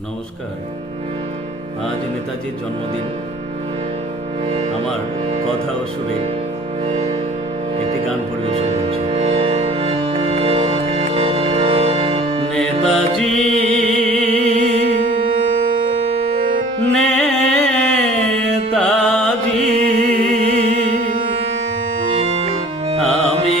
নমস্কার। আজ নেতাজির জন্মদিন। আমার কথা ও সুরে একটি গান পরিবেশন করছি। নেতাজি নেতাজি, আমি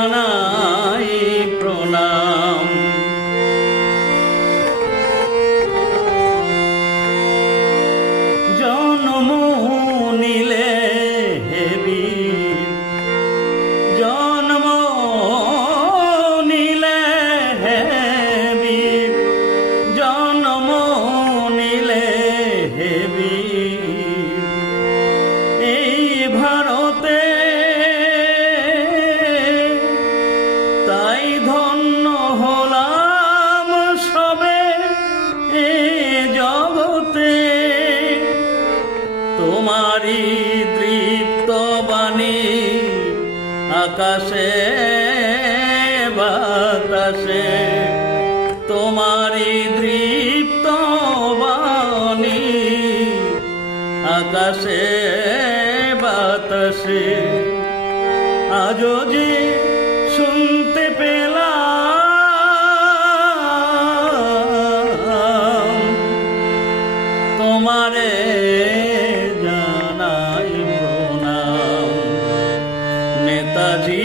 জানাই প্রণাম। জন্ম নিলে হেবি জন্ম নিলে হেবি জন্ম নিলে হেবি তোমারি দৃপ্ত বাণী আকাশে, বাতাসে। তোমারি দৃপ্ত বাণী আকাশে, বাতাসে। আজ যে শুনতে পেলাম, তোমারে নেতাজি।